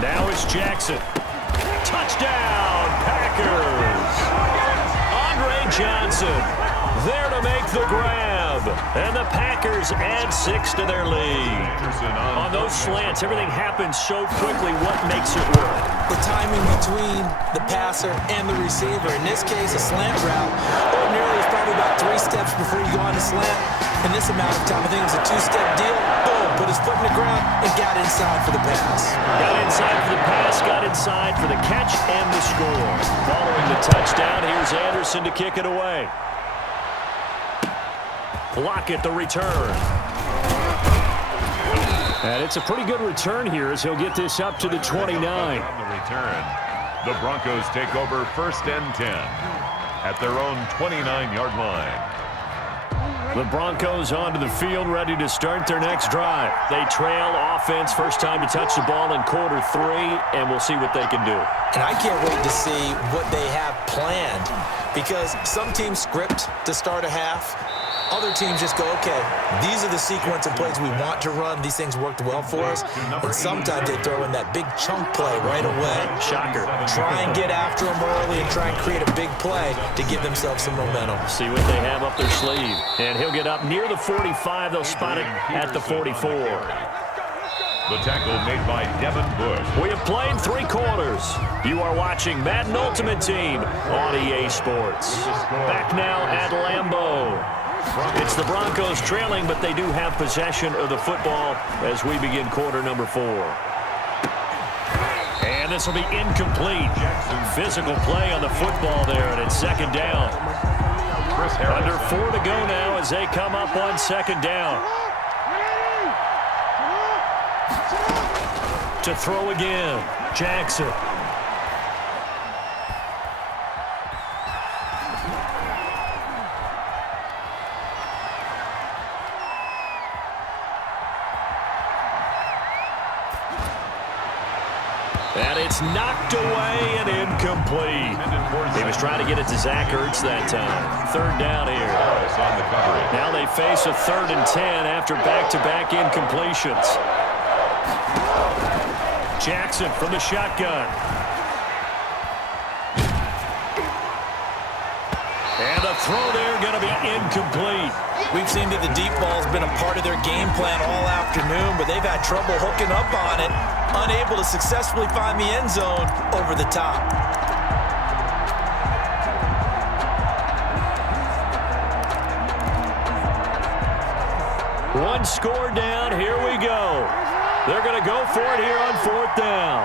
Now it's Jackson. Touchdown, Packers. Andre Johnson there to make the grab. And the Packers add 6 to their lead. On those slants, everything happens so quickly. What makes it work? The timing between the passer and the receiver. In this case, a slant route. Ordinarily, it's probably about 3 steps before you go on the slant. In this amount of time, I think it was a 2-step deal. Boom, put his foot in the ground and got inside for the pass. Got inside for the pass, got inside for the catch and the score. Following the touchdown, here's Anderson to kick it away. Lockett the return. And it's a pretty good return here as he'll get this up to the 29. On the return, the Broncos take over 1st and 10 at their own 29-yard line. The Broncos onto the field, ready to start their next drive. They trail offense, first time to touch the ball in quarter 3, and we'll see what they can do. And I can't wait to see what they have planned, because some teams script to start a half. Other teams just go, okay, these are the sequence of plays we want to run. These things worked well for us. And sometimes they throw in that big chunk play right away. Shocker. Try and get after them early and try and create a big play to give themselves some momentum. See what they have up their sleeve. And he'll get up near the 45. They'll spot it at the 44. The tackle made by Devin Bush. We have played 3 quarters. You are watching Madden Ultimate Team on EA Sports. Back now at Lambeau. It's the Broncos trailing, but they do have possession of the football as we begin quarter number 4. And this will be incomplete. Physical play on the football there, and it's 2nd down. Under 4 to go now as they come up on 2nd down. To throw again, Jackson. And it's knocked away and incomplete. He was trying to get it to Zach Ertz that time. 3rd down here. Now they face a 3rd and 10 after back-to-back incompletions. Jackson from the shotgun. And the throw there going to be incomplete. We've seen that the deep ball's been a part of their game plan all afternoon, but they've had trouble hooking up on it, unable to successfully find the end zone over the top. One score down. Here we go. They're going to go for it here on 4th down.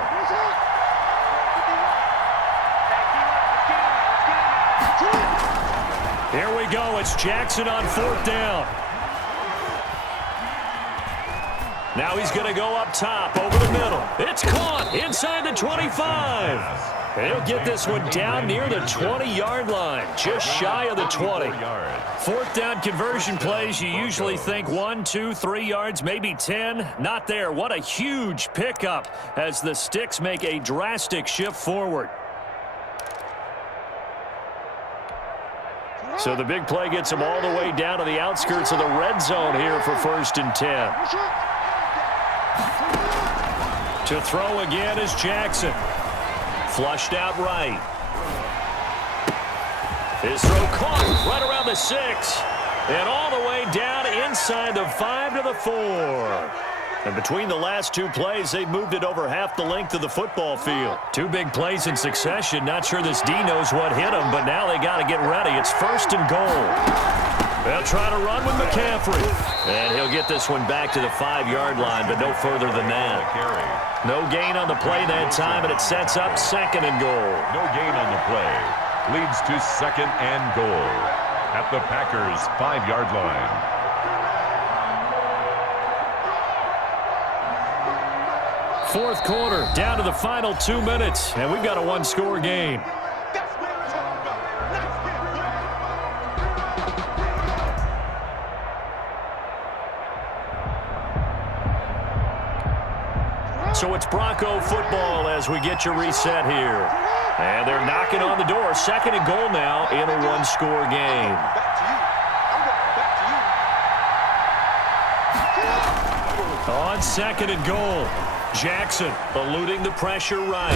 Here we go. It's Jackson on 4th down. Now he's going to go up top over the middle. It's caught inside the 25. He'll get this one down near the 20-yard line, just shy of the 20. 4th down conversion plays, you usually think 1, 2, 3 yards, maybe 10. Not there. What a huge pickup as the Sticks make a drastic shift forward. So the big play gets them all the way down to the outskirts of the red zone here for 1st and 10. To throw again is Jackson. Flushed out right. His throw caught right around the 6. And all the way down inside the 5 to the 4. And between the last 2 plays, they've moved it over half the length of the football field. 2 big plays in succession. Not sure this D knows what hit him, but now they got to get ready. It's 1st and goal. They'll try to run with McCaffrey. And he'll get this one back to the 5-yard line, but no further than that. No gain on the play that time, and it sets up 2nd and goal. No gain on the play. Leads to 2nd and goal at the Packers' 5-yard line. Fourth quarter, down to the final 2 minutes, and we've got a 1-score game. So it's Bronco football as we get you reset here. And they're knocking on the door. 2nd and goal now in a 1-score game. On 2nd and goal. Jackson eluding the pressure right.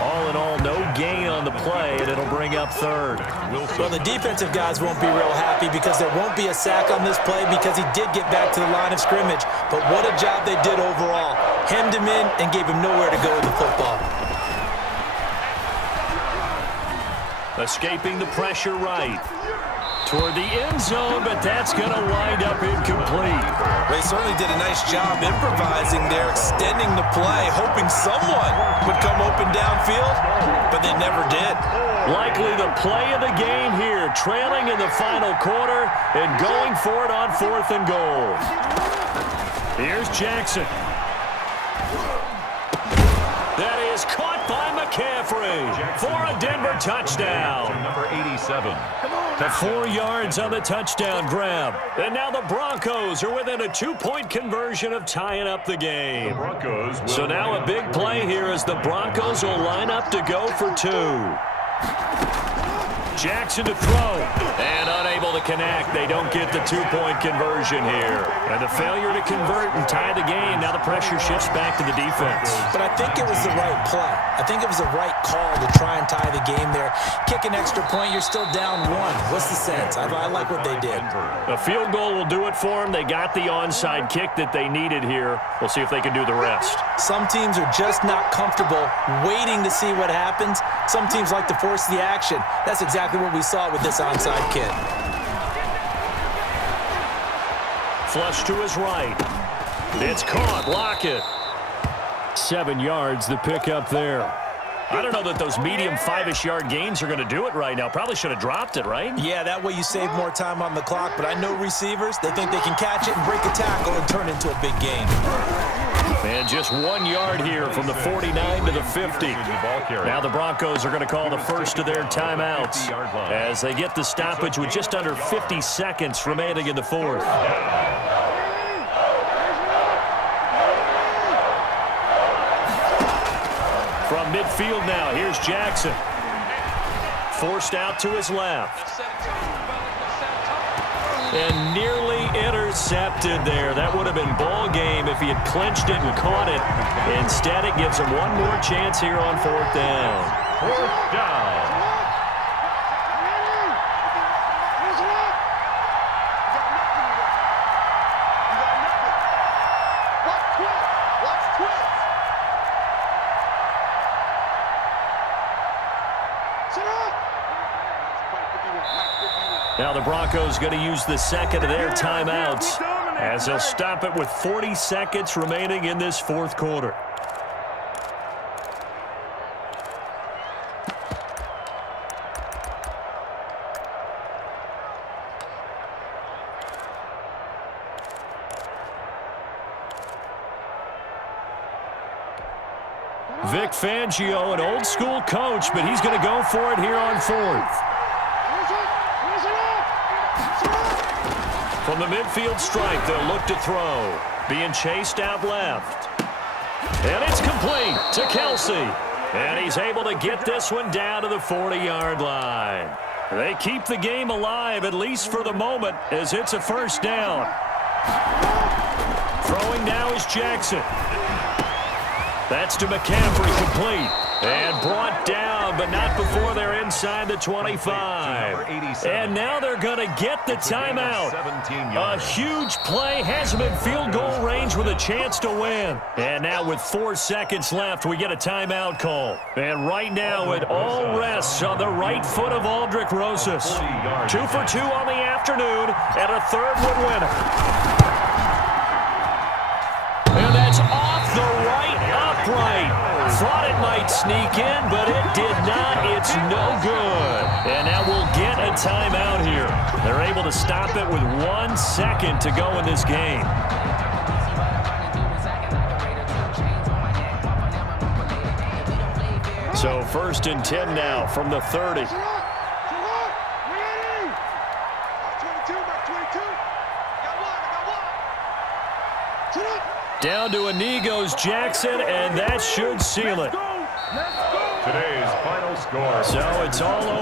All in all, no gain on the play, and it'll bring up third. Well, the defensive guys won't be real happy because there won't be a sack on this play because he did get back to the line of scrimmage. But what a job they did overall. Hemmed him in and gave him nowhere to go with the football. Escaping the pressure right. Toward the end zone, but that's going to wind up incomplete. They certainly did a nice job improvising there, extending the play, hoping someone would come open downfield, but they never did. Likely the play of the game here, trailing in the final quarter and going for it on 4th and goal. Here's Jackson. That is caught by McCaffrey for a Denver touchdown. Number 87. 4 yards on the touchdown grab. And now the Broncos are within a 2-point conversion of tying up the game. So now a big play here as the Broncos will line up to go for 2. Jackson to throw. And unable to connect. They don't get the 2-point conversion here. And the failure to convert and tie the game. Now the pressure shifts back to the defense. But I think it was the right play. I think it was the right call to try and tie the game there. Kick an extra point, you're still down 1. What's the sense? I like what they did. A field goal will do it for them. They got the onside kick that they needed here. We'll see if they can do the rest. Some teams are just not comfortable waiting to see what happens. Some teams like to force the action. That's exactly what we saw with this onside kick. Flush to his right. It's caught. Lockett. 7 yards, the pickup there. I don't know that those medium 5-ish yard gains are going to do it right now. Probably should have dropped it, right? Yeah, that way you save more time on the clock. But I know receivers, they think they can catch it and break a tackle and turn it into a big game. And just 1 yard here from the 49 to the 50. Now the Broncos are going to call the first of their timeouts as they get the stoppage with just under 50 seconds remaining in the fourth. From midfield now, here's Jackson. Forced out to his left. And nearly intercepted there. That would have been ball game if he had clinched it and caught it. Instead, it gives him one more chance here on 4th down. 4th down. Now the Broncos going to use the second of their timeouts as they'll stop it with 40 seconds remaining in this fourth quarter. Vic Fangio, an old school coach, but he's going to go for it here on 4th. From the midfield stripe, they'll look to throw. Being chased out left. And it's complete to Kelsey. And he's able to get this one down to the 40-yard line. They keep the game alive, at least for the moment, as it's a first down. Throwing now is Jackson. That's to McCaffrey, complete. And brought down, but not before they're inside the 25. And now they're going to get the timeout. A huge play has them in field goal range with a chance to win. And now with 4 seconds left, we get a timeout call. And right now it all rests on the right foot of Aldrick Rosas. 2 for 2 on the afternoon, and a third would win it. And that's off the right upright. Thought it might sneak in, but it did not. It's no good. And now we'll get a timeout here. They're able to stop it with 1 second to go in this game. So 1st and 10 now from the 30. Down to Anigos Jackson, and that should seal it. Today's final score. So it's all over.